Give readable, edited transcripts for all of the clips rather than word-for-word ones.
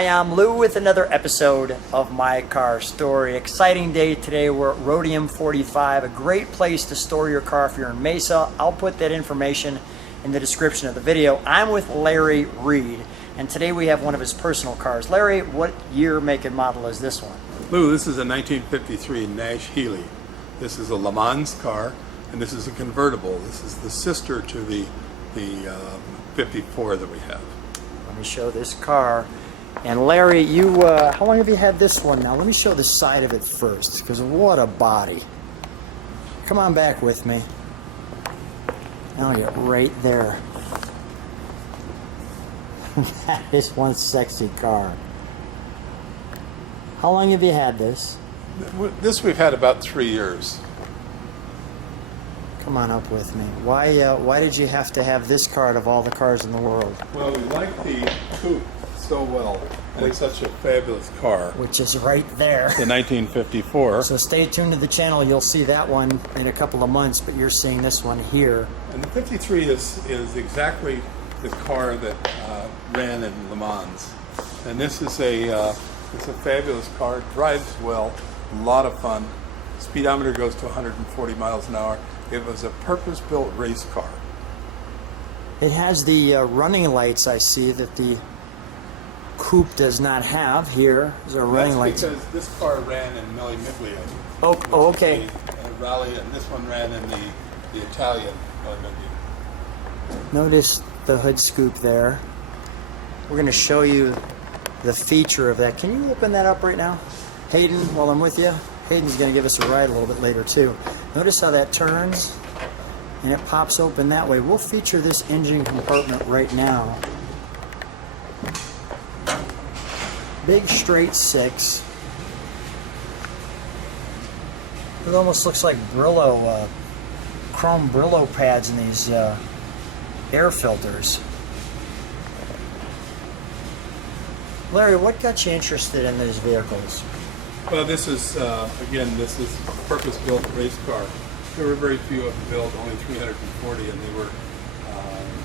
Hi, I'm Lou with another episode of My Car Story. Exciting day today. We're at Rhodium 45, a great place to store your car if you're in Mesa. I'll put that information in the description of the video. I'm with Larry Reed, and today we have one of his personal cars. Larry, what year, make, and model is this one? Lou, this is a 1953 Nash Healey. This is a Le Mans car, and this is a convertible. This is the sister to the 54 that we have. Let me show this car. And Larry, you, how long have you had this one now? Let me show the side of it first, because what a body. Come on back with me. I'll get right there. That is one sexy car. How long have you had this? This we've had about 3 years. Come on up with me. Why did you have to have this car out of all the cars in the world? Well, we like the Coupe so well, and it's such a fabulous car. Which is right there. The 1954. So stay tuned to the channel. You'll see that one in a couple of months, but you're seeing this one here. And the 53 is exactly the car that ran in Le Mans. And this is it's a fabulous car. It drives well, a lot of fun. Speedometer goes to 140 miles an hour. It was a purpose-built race car. It has the running lights, I see, that the Coupe does not have. Here is our running lights. That's because this car ran in Mille Miglia. Oh, okay. The rally, and this one ran in the Italian Mille Miglia. Notice the hood scoop there. We're going to show you the feature of that. Can you open that up right now? Hayden, while I'm with you. Hayden's going to give us a ride a little bit later too. Notice how that turns and it pops open that way. We'll feature this engine compartment right now. Big straight six. It almost looks like Brillo, chrome Brillo pads in these air filters. Larry, what got you interested in these vehicles? Well, this is again, this is a purpose-built race car. There were very few of them built, only 340, and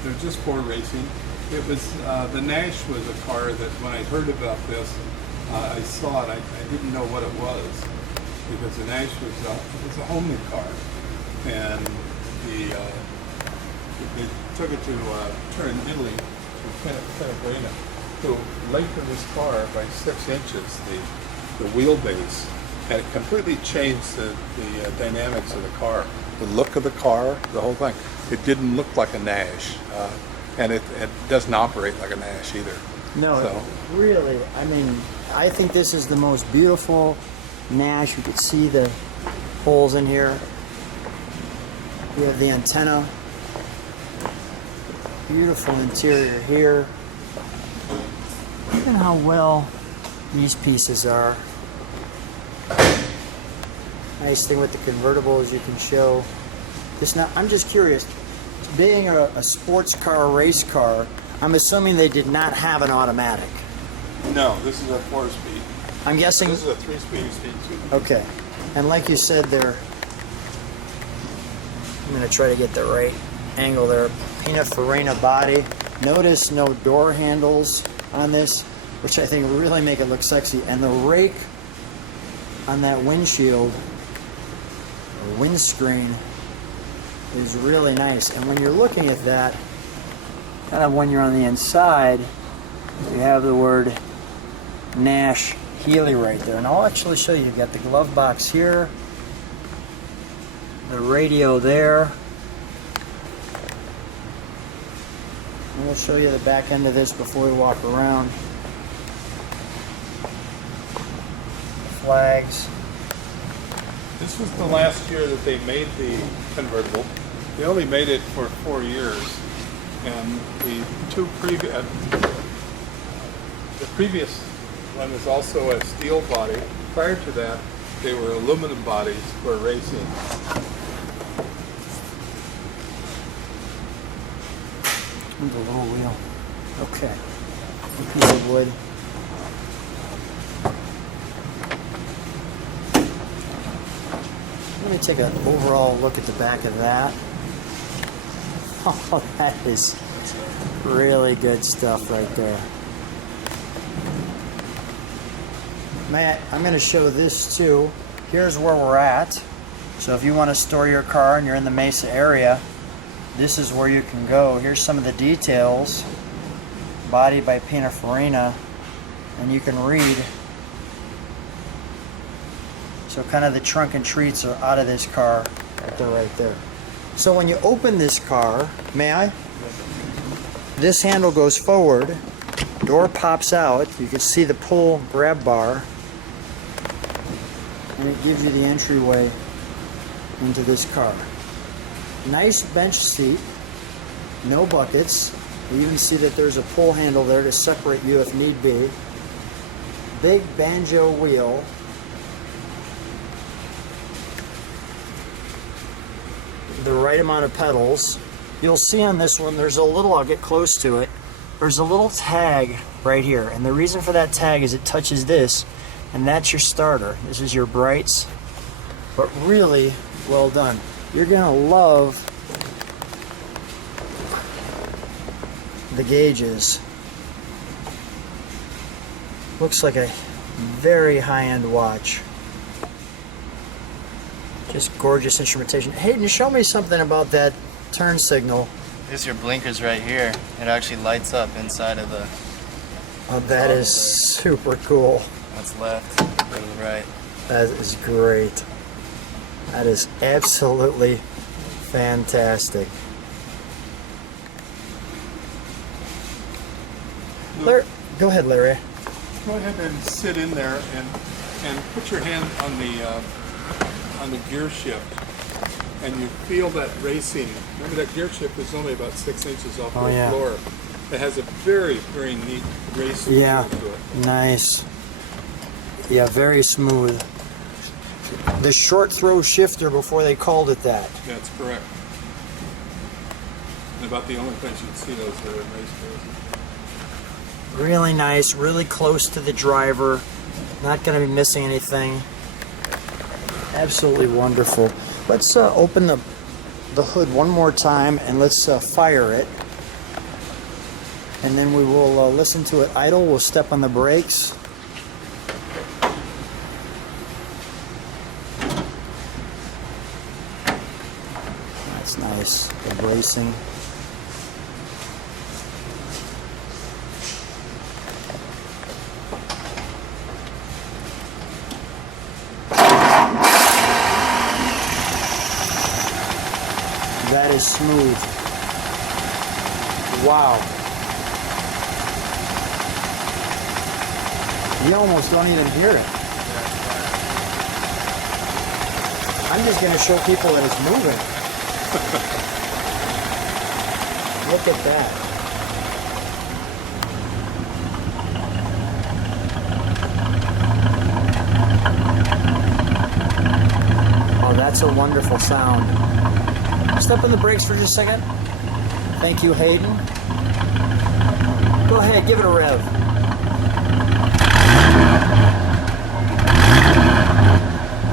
they're just for racing. It was the Nash was a car that when I heard about this, I saw it. I didn't know what it was because the Nash was a homely car, and they took it to turn Italy to Pininfarina, who lengthened this car by 6 inches. The wheelbase, and it completely changed the dynamics of the car, the look of the car, the whole thing. It didn't look like a Nash, and it doesn't operate like a Nash either. No, so. Really, I mean, I think this is the most beautiful Nash. You can see the holes in here. You have the antenna. Beautiful interior here. Look at how well these pieces are. Nice thing with the convertible is you can show this. Now, I'm just curious, being a sports car, a race car, I'm assuming they did not have an automatic. No, this is a 4-speed. I'm guessing this is a 3-speed. Okay, and like you said, I'm going to try to get the right angle there. Pininfarina body. Notice no door handles on this, which I think really make it look sexy. And the rake on that windshield, or windscreen, is really nice. And when you're looking at that, kind of when you're on the inside, you have the word Nash Healey right there. And I'll actually show you. You've got the glove box here, the radio there. And we'll show you the back end of this before we walk around. Flags. This was the last year that they made the convertible. They only made it for 4 years, and the previous one was also a steel body. Prior to that, they were aluminum bodies for racing. And the little wheel. Okay. A piece of wood. Let me take an overall look at the back of that. Oh, that is really good stuff right there. Matt, I'm going to show this too. Here's where we're at. So if you want to store your car and you're in the Mesa area, this is where you can go. Here's some of the details. Body by Pininfarina. And you can read. So kind of the trunk and treats are out of this car. They're right there. So when you open this car, may I? This handle goes forward. Door pops out. You can see the pull grab bar. And it gives you the entryway into this car. Nice bench seat. No buckets. You even see that there's a pull handle there to separate you if need be. Big banjo wheel. The right amount of pedals. You'll see on this one there's a little, I'll get close to it, there's a little tag right here, and the reason for that tag is it touches this, and that's your starter. This is your brights, but really well done. You're gonna love the gauges. Looks like a very high-end watch. Just gorgeous instrumentation. Hayden, show me something about that turn signal. This is your blinkers right here. It actually lights up inside of the... Oh, that is super cool. That's left, go to the right. That is great. That is absolutely fantastic. Larry, go ahead, Larry. Go ahead and sit in there and put your hand on the gear shift, and you feel that racing. Remember that gear shift is only about 6 inches off the floor. It has a very, very neat racing feel to it. Nice. Yeah, very smooth. The short throw shifter before they called it that. That's correct. And about the only place you'd see those are in race cars. Really nice, really close to the driver. Not going to be missing anything. Absolutely wonderful. Let's open the hood one more time and let's fire it. And then we will listen to it idle. We'll step on the brakes. That's nice. The bracing. That is smooth. Wow. You almost don't even hear it. I'm just going to show people that it's moving. Look at that. Oh, that's a wonderful sound. Step on the brakes for just a second. Thank you, Hayden. Go ahead, give it a rev.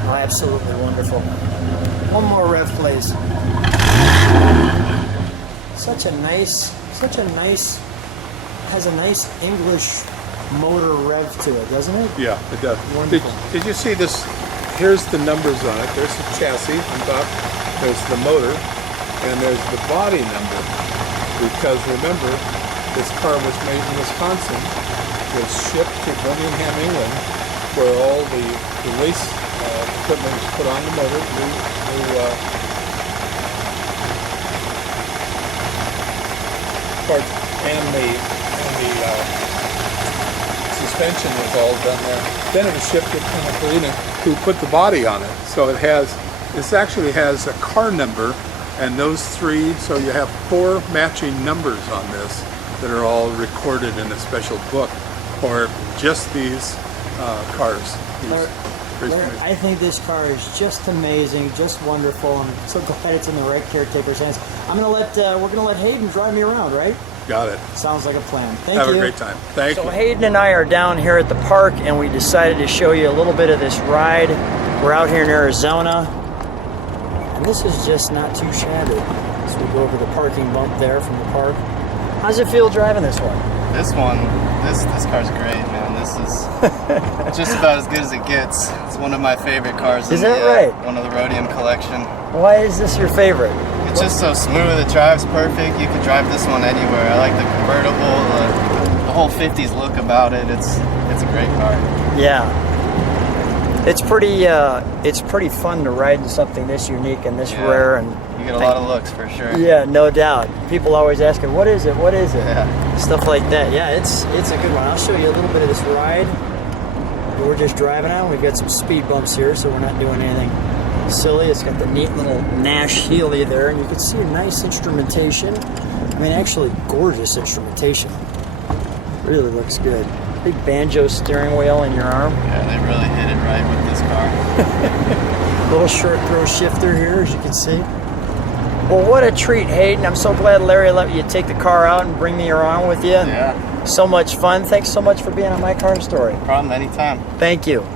Oh, absolutely wonderful. One more rev, please. Such a nice, has a nice English motor rev to it, doesn't it? Yeah, it does. Wonderful. Did you see this? Here's the numbers on it. There's the chassis on top. There's the motor, and there's the body number, because remember, this car was made in Wisconsin, was shipped to Birmingham, England, where all the race equipment was put on the motor, new parts, and the suspension was all done there. Then it was shipped to Pininfarina, who put the body on it. So it has, this actually has a car number, and those three, so you have 4 matching numbers on this that are all recorded in a special book for just these cars. I think this car is just amazing, just wonderful. I'm so glad it's in the right caretaker's hands. We're gonna let Hayden drive me around, right? Got it. Sounds like a plan. Thank you. Have a great time. Thank you. So Hayden and I are down here at the park, and we decided to show you a little bit of this ride. We're out here in Arizona, and this is just not too shabby. So we go over the parking bump there from the park. How's it feel driving this one? This one, this car's great, man. This is just about as good as it gets. It's one of my favorite cars. Is that right? One of the Rhodium collection. Why is this your favorite? It's just so smooth. It drives perfect. You can drive this one anywhere. I like the convertible, the whole 50s look about it. It's a great car. Yeah. It's pretty fun to ride in something this unique and this rare, and you get a lot of looks for sure. Yeah, no doubt. People always ask me, what is it? What is it? Yeah. Stuff like that. Yeah, it's a good one. I'll show you a little bit of this ride that we're just driving on. We've got some speed bumps here, so we're not doing anything silly. It's got the neat little Nash Healey there, and you can see a nice instrumentation. I mean, actually gorgeous instrumentation. Really looks good. Big banjo steering wheel in your arm. Yeah, they really hit it right with this car. Little short throw shifter here, as you can see. Well, what a treat, Hayden. I'm so glad Larry let you take the car out and bring me around with you. Yeah. So much fun. Thanks so much for being on My Car Story. No problem, anytime. Thank you.